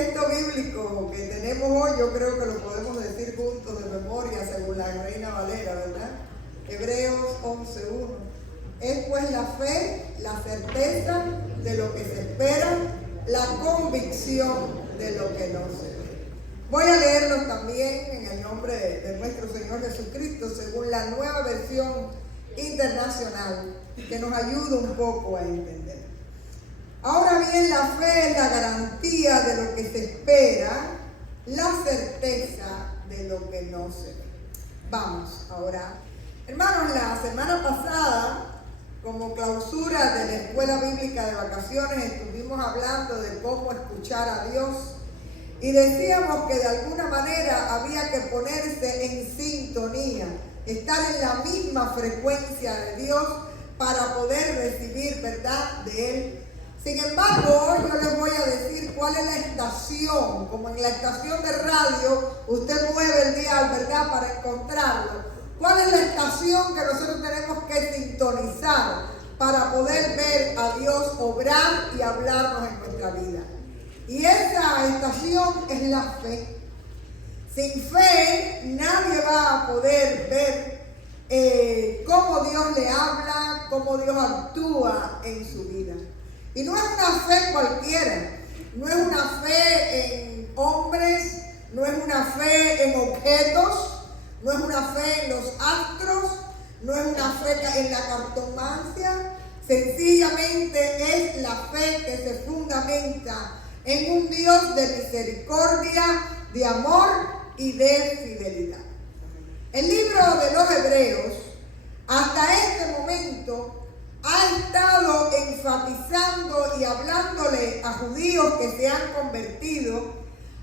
texto bíblico que tenemos hoy, yo creo que lo podemos decir juntos de memoria según la Reina Valera, ¿verdad? Hebreos 11:1. Es pues la fe, la certeza de lo que se espera, la convicción de lo que no se ve. Voy a leerlo también en el nombre de nuestro Señor Jesucristo según la Nueva Versión Internacional, que nos ayuda un poco a entender. Ahora bien, la fe es la garantía de lo que se espera, la certeza de lo que no se ve. Vamos ahora. Hermanos, la semana pasada, como clausura de la escuela bíblica de vacaciones, estuvimos hablando de cómo escuchar a Dios y decíamos que de alguna manera había que ponerse en sintonía, estar en la misma frecuencia de Dios para poder recibir verdad de Él. Sin embargo, hoy yo les voy a decir cuál es la estación, como en la estación de radio, usted mueve el dial, ¿verdad?, para encontrarlo. ¿Cuál es la estación que nosotros tenemos que sintonizar para poder ver a Dios obrar y hablarnos en nuestra vida? Y esa estación es la fe. Sin fe, nadie va a poder ver cómo Dios le habla, cómo Dios actúa en su vida. Y no es una fe cualquiera, no es una fe en hombres, no es una fe en objetos, no es una fe en los astros, no es una fe en la cartomancia, sencillamente es la fe que se fundamenta en un Dios de misericordia, de amor y de fidelidad. El libro de los Hebreos, hasta este momento, ha estado enfatizando y hablándole a judíos que se han convertido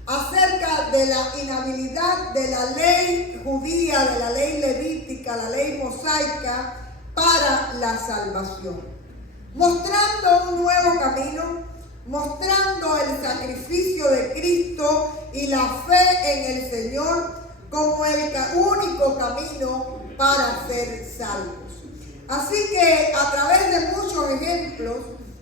acerca de la inhabilidad de la ley judía, de la ley levítica, la ley mosaica para la salvación, mostrando un nuevo camino, mostrando el sacrificio de Cristo y la fe en el Señor como el único camino para ser salvos. Así que a través de muchos ejemplos,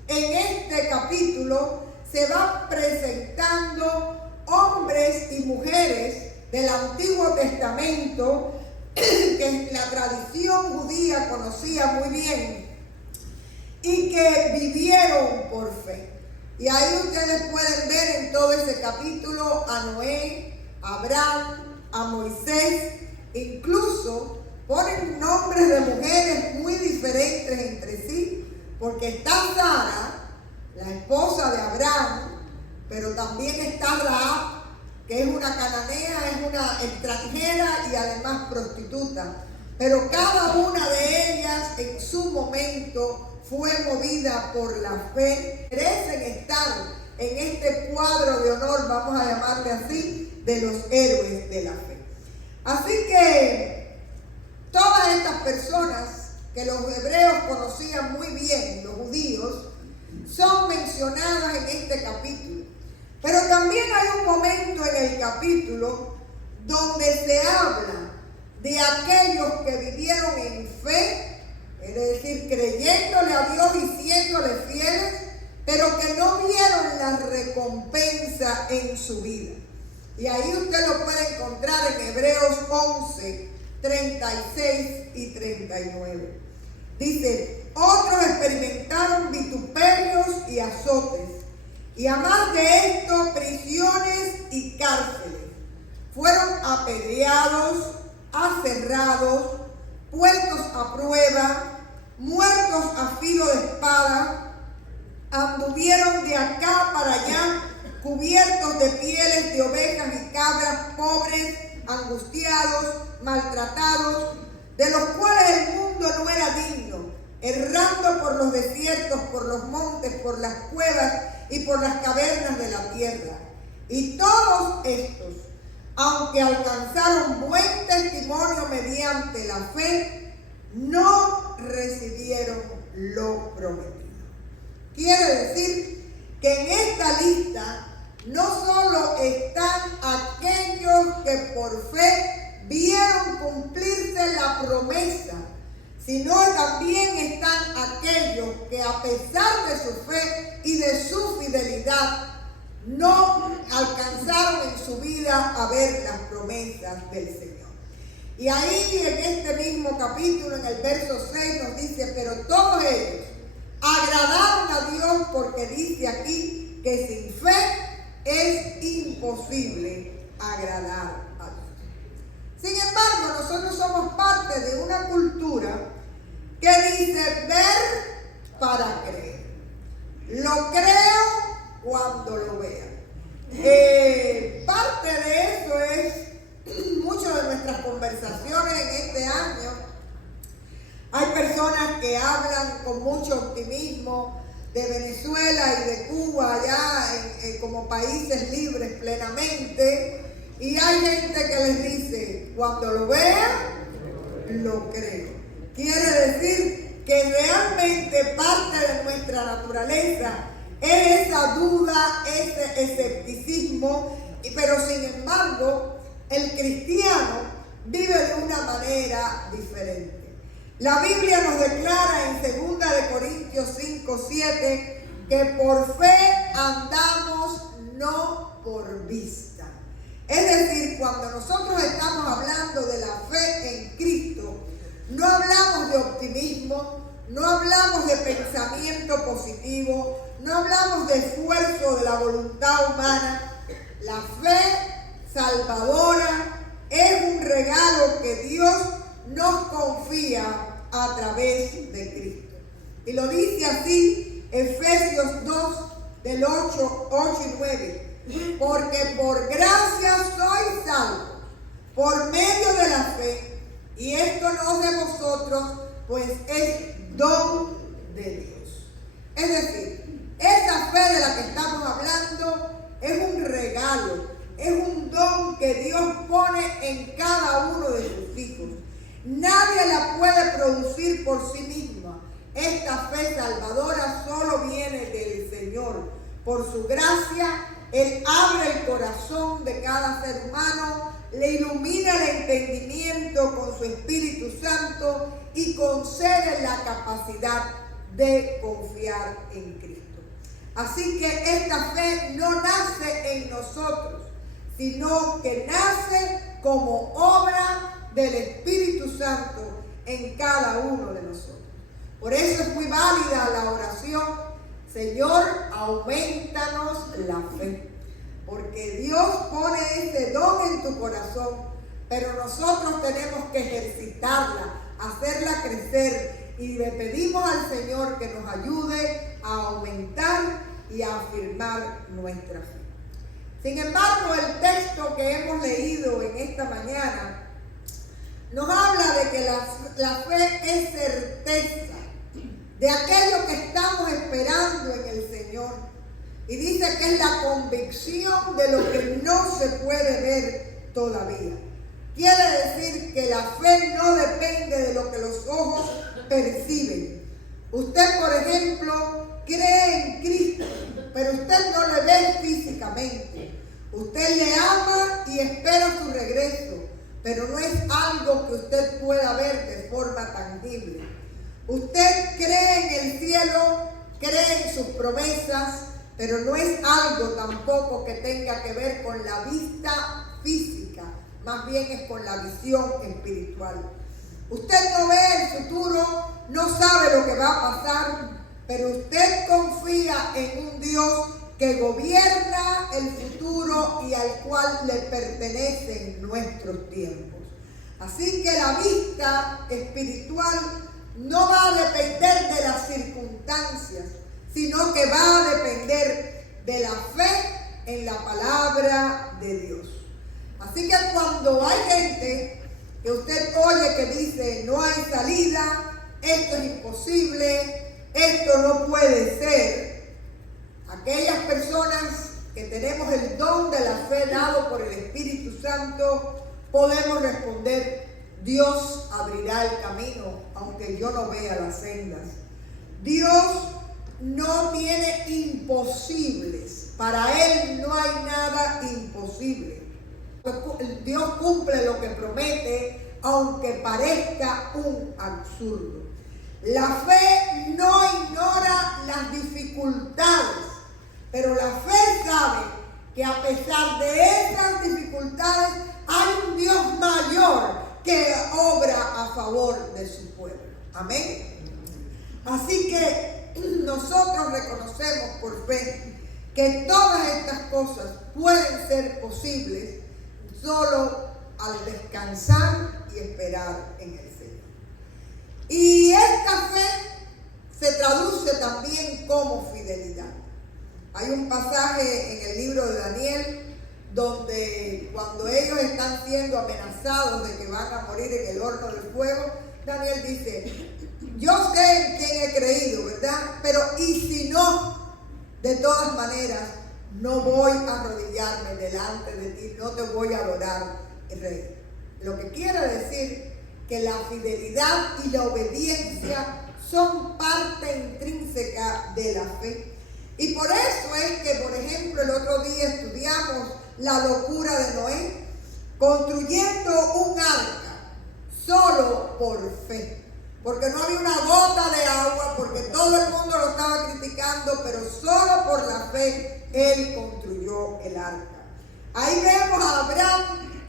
en este capítulo se van presentando hombres y mujeres del Antiguo Testamento que la tradición judía conocía muy bien y que vivieron por fe. Y ahí ustedes pueden ver en todo ese capítulo a Noé, a Abraham, a Moisés, incluso ponen nombres de mujeres muy diferentes entre sí, porque está Sara, la esposa de Abraham, pero también está Rahab, que es una cananea, es una extranjera y además prostituta. Pero cada una de ellas en su momento fue movida por la fe, merecen estar en este cuadro de honor, vamos a llamarle así, de los héroes de la fe. Así que todas estas personas que los hebreos conocían muy bien, los judíos, son mencionadas en este capítulo. Pero también hay un momento en el capítulo donde se habla de aquellos que vivieron en fe, es decir, creyéndole a Dios y siéndole fieles, pero que no vieron la recompensa en su vida. Y ahí usted lo puede encontrar en Hebreos 11, 36 y 39. Dice, otros experimentaron vituperios y azotes, y a más de esto, prisiones y cárceles. Fueron apedreados, aserrados, puestos a prueba, muertos a filo de espada, anduvieron de acá para allá, cubiertos de pieles de ovejas y cabras, pobres, angustiados, maltratados, de los cuales el mundo no era digno, errando por los desiertos, por los montes, por las cuevas y por las cavernas de la tierra. Y todos estos, aunque alcanzaron buen testimonio mediante la fe, no recibieron lo prometido. Quiere decir que en esta lista no solo están aquellos que por fe vieron cumplirse la promesa, sino también están aquellos que a pesar de su fe y de su fidelidad no su vida a ver las promesas del Señor. Y ahí en este mismo capítulo, en el verso 6, nos dice, pero todos ellos agradaron a Dios, porque dice aquí que sin fe es imposible agradar a Dios. Sin embargo, nosotros somos parte de una cultura que dice ver para creer. Lo creo cuando lo vea. Parte de eso es muchas de nuestras conversaciones en este año. Hay personas que hablan con mucho optimismo de Venezuela y de Cuba allá como países libres plenamente, y hay gente que les dice, cuando lo vea, lo creo. Quiere decir que realmente parte de nuestra naturaleza es esa duda, ese escepticismo, pero sin embargo el cristiano vive de una manera diferente. La Biblia nos declara en 2 Corintios 5:7 que por fe andamos, no por vista. Es decir, cuando nosotros estamos hablando de la fe en Cristo, no hablamos de optimismo, no hablamos de pensamiento positivo, no hablamos de esfuerzo de la voluntad humana. La fe salvadora es un regalo que Dios nos confía a través de Cristo. Y lo dice así Efesios 2 del 8 y 9. Porque por gracia sois salvos por medio de la fe, y esto no de vosotros, pues es don de Dios. Es decir, esa fe de la que estamos hablando es un regalo, es un don que Dios pone en cada uno de sus hijos. Nadie la puede producir por sí misma. Esta fe salvadora solo viene del Señor. Por su gracia, Él abre el corazón de cada ser humano, le ilumina el entendimiento con su Espíritu Santo y concede la capacidad de confiar en Cristo. Así que esta fe no nace en nosotros, sino que nace como obra del Espíritu Santo en cada uno de nosotros. Por eso es muy válida la oración: Señor, aumentanos la fe. Porque Dios pone ese don en tu corazón, pero nosotros tenemos que ejercitarla, hacerla crecer, y le pedimos al Señor que nos ayude a aumentar y a afirmar nuestra fe. Sin embargo, el texto que hemos leído en esta mañana nos habla de que la fe es certeza de aquello que estamos esperando en el Señor. Y dice que es la convicción de lo que no se puede ver todavía. Quiere decir que la fe no depende de lo que los ojos perciben. Usted, por ejemplo, cree en Cristo, pero usted no le ve físicamente. Usted le ama y espera su regreso, pero no es algo que usted pueda ver de forma tangible. Usted cree en el cielo, cree en sus promesas, pero no es algo tampoco que tenga que ver con la vista física, más bien es con la visión espiritual. Usted no ve el futuro, no sabe lo que va a pasar, pero usted confía en un Dios que gobierna el futuro y al cual le pertenecen nuestros tiempos. Así que la vista espiritual no va a depender de las circunstancias, sino que va a depender de la fe en la palabra de Dios. Así que cuando hay gente que usted oye que dice no hay salida, esto es imposible, esto no puede ser, aquellas personas que tenemos el don de la fe dado por el Espíritu Santo, podemos responder: Dios abrirá el camino, aunque yo no vea las sendas. Dios no tiene imposibles. Para Él no hay nada imposible. Dios cumple lo que promete, aunque parezca un absurdo. La fe no ignora las dificultades, pero la fe sabe que a pesar de esas dificultades hay un Dios mayor que obra a favor de su pueblo. Amén. Así que nosotros reconocemos por fe que todas estas cosas pueden ser posibles solo al descansar y esperar en el Señor. Y esta fe se traduce también como fidelidad. Hay un pasaje en el libro de Daniel donde cuando ellos están siendo amenazados de que van a morir en el horno del fuego, Daniel dice: yo sé en quién he creído, ¿verdad? Pero y si no, de todas maneras, no voy a arrodillarme delante de ti, no te voy a adorar, Rey. Lo que quiere decir que la fidelidad y la obediencia son parte intrínseca de la fe. Y por eso es que, por ejemplo, el otro día estudiamos la locura de Noé, construyendo un arca solo por fe. Porque no había una gota de agua, porque todo el mundo lo estaba criticando, pero solo por la fe él construyó el arca. Ahí vemos a Abraham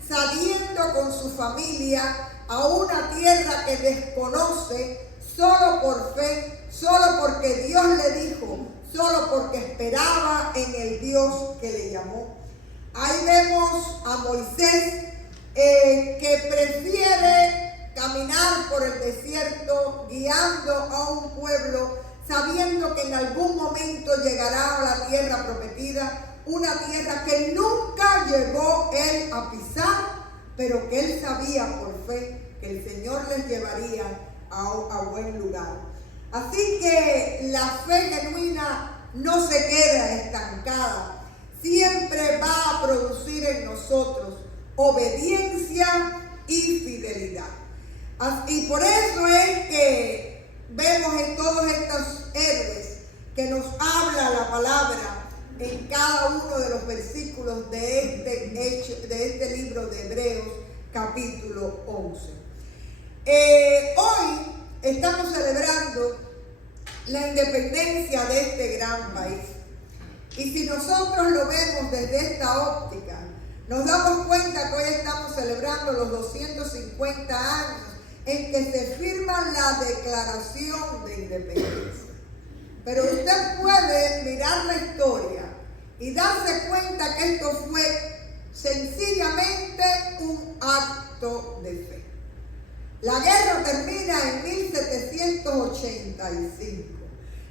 saliendo con su familia a una tierra que desconoce, solo por fe, solo porque Dios le dijo, solo porque esperaba en el Dios que le llamó. Ahí vemos a Moisés que prefiere caminar por el desierto, guiando a un pueblo, sabiendo que en algún momento llegará a la tierra prometida, una tierra que nunca llegó él a pisar, pero que él sabía por fe que el Señor les llevaría a buen lugar. Así que la fe genuina no se queda estancada, siempre va a producir en nosotros obediencia y fidelidad. Y por eso es que vemos en todos estos héroes que nos habla la palabra en cada uno de los versículos de este libro de Hebreos, capítulo 11. Hoy estamos celebrando la independencia de este gran país. Y si nosotros lo vemos desde esta óptica, nos damos cuenta que hoy estamos celebrando los 250 años en que se firma la Declaración de Independencia. Pero usted puede mirar la historia y darse cuenta que esto fue sencillamente un acto de fe. La guerra termina en 1785.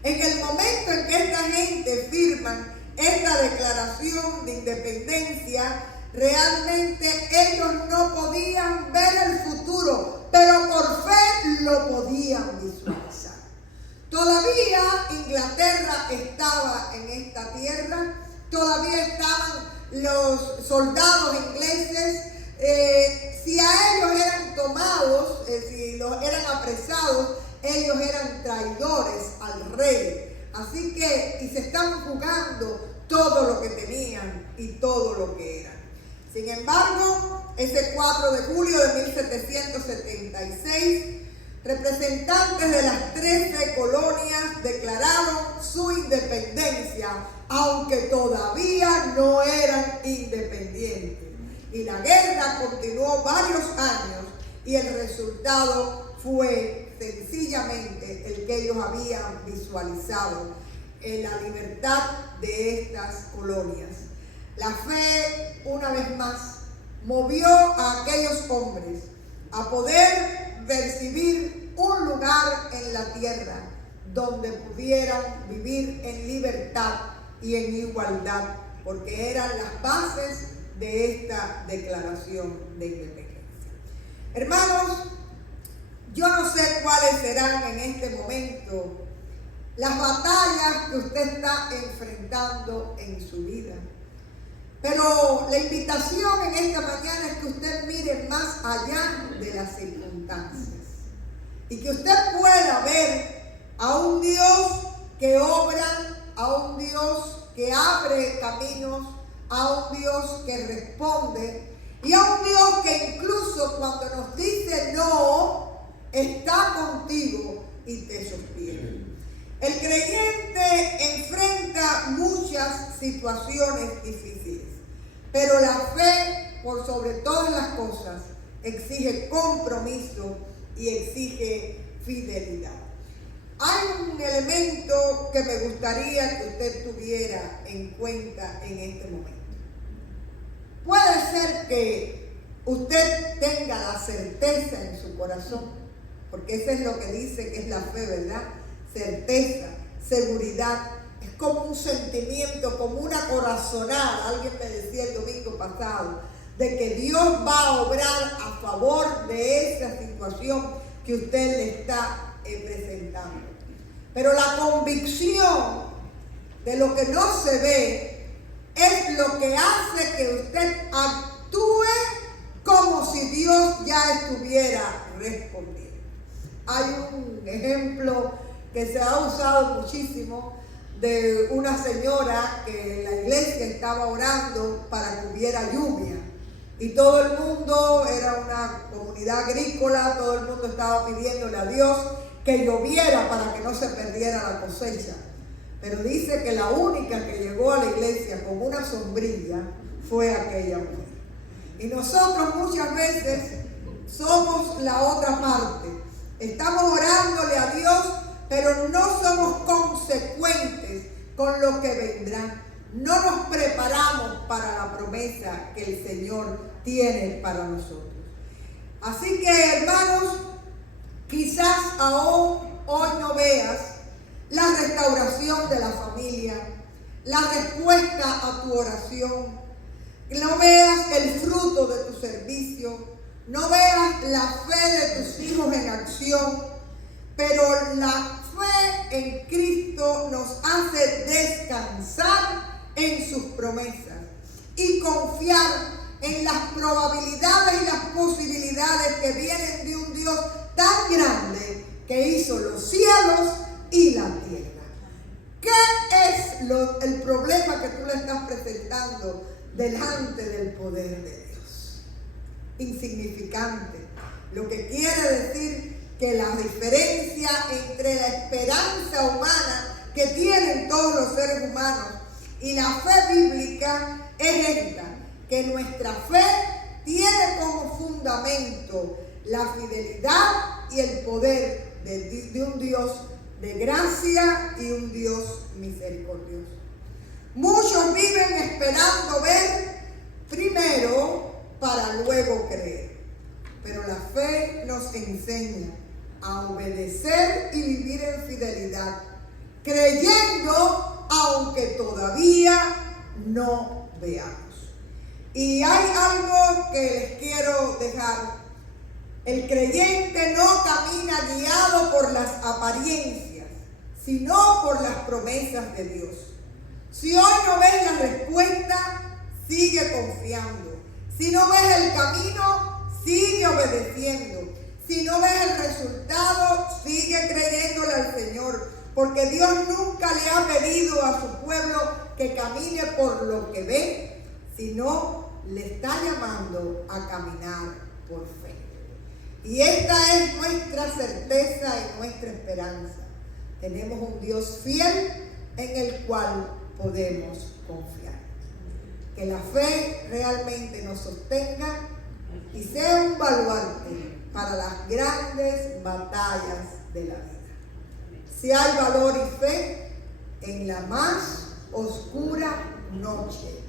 En el momento en que esta gente firman esta declaración de independencia, realmente ellos no podían ver el futuro, pero por fe lo podían visualizar. Todavía Inglaterra estaba en esta tierra, todavía estaban los soldados ingleses. Si a ellos eran tomados, si los eran apresados, ellos eran traidores al rey. Así que, y se estaban jugando todo lo que tenían y todo lo que eran. Sin embargo, ese 4 de julio de 1776, representantes de las 13 colonias declararon su independencia, aunque todavía no eran independientes. Y la guerra continuó varios años y el resultado fue sencillamente el que ellos habían visualizado, en la libertad de estas colonias. La fe, una vez más, movió a aquellos hombres a poder recibir un lugar en la tierra donde pudieran vivir en libertad y en igualdad, porque eran las bases de esta declaración de independencia. Hermanos, yo no sé cuáles serán en este momento las batallas que usted está enfrentando en su vida. Pero la invitación en esta mañana es que usted mire más allá de las circunstancias y que usted pueda ver a un Dios que obra, a un Dios que abre caminos, a un Dios que responde y a un Dios que incluso cuando nos dice no, está contigo y te sostiene. El creyente enfrenta muchas situaciones difíciles. Pero la fe, por sobre todas las cosas, exige compromiso y exige fidelidad. Hay un elemento que me gustaría que usted tuviera en cuenta en este momento. Puede ser que usted tenga la certeza en su corazón, porque eso es lo que dice que es la fe, ¿verdad? Certeza, seguridad, es como un sentimiento, como una corazonada. Alguien me decía el domingo pasado, de que Dios va a obrar a favor de esa situación que usted le está presentando. Pero la convicción de lo que no se ve es lo que hace que usted actúe como si Dios ya estuviera respondiendo. Hay un ejemplo que se ha usado muchísimo de una señora que en la iglesia estaba orando para que hubiera lluvia. Y todo el mundo, era una comunidad agrícola, todo el mundo estaba pidiéndole a Dios que lloviera para que no se perdiera la cosecha. Pero dice que la única que llegó a la iglesia con una sombrilla fue aquella mujer. Y nosotros muchas veces somos la otra parte. Estamos orándole a Dios, pero no somos consecuentes con lo que vendrá. No nos preparamos para la promesa que el Señor tiene para nosotros. Así que, hermanos, quizás aún hoy no veas la restauración de la familia, la respuesta a tu oración, no veas el fruto de tu servicio, no veas la fe de tus hijos en acción, pero la fe en Cristo nos hace descansar en sus promesas y confiar en las probabilidades y las posibilidades que vienen de un Dios tan grande que hizo los cielos y la tierra. ¿Qué es el problema que tú le estás presentando delante del poder de Dios? Insignificante. Lo que quiere decir que la diferencia entre la esperanza humana que tienen todos los seres humanos y la fe bíblica es esta, que nuestra fe tiene como fundamento la fidelidad y el poder de un Dios de gracia y un Dios misericordioso. Muchos viven esperando ver primero para luego creer, pero la fe nos enseña a obedecer y vivir en fidelidad, creyendo aunque todavía no veamos. Y hay algo que les quiero dejar. El creyente no camina guiado por las apariencias, sino por las promesas de Dios. Si hoy no ves la respuesta, sigue confiando. Si no ves el camino, sigue obedeciendo. Si no ves el resultado, sigue creyéndole al Señor. Porque Dios nunca le ha pedido a su pueblo que camine por lo que ve, sino le está llamando a caminar por fe. Y esta es nuestra certeza y nuestra esperanza. Tenemos un Dios fiel en el cual podemos confiar. Que la fe realmente nos sostenga y sea un baluarte para las grandes batallas de la vida. Si hay valor y fe, en la más oscura noche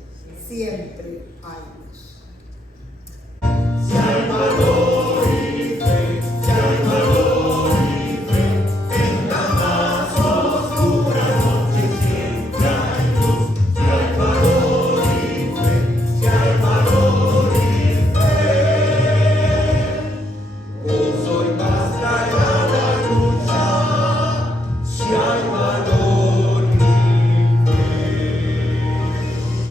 siempre hay luz. Si hay valor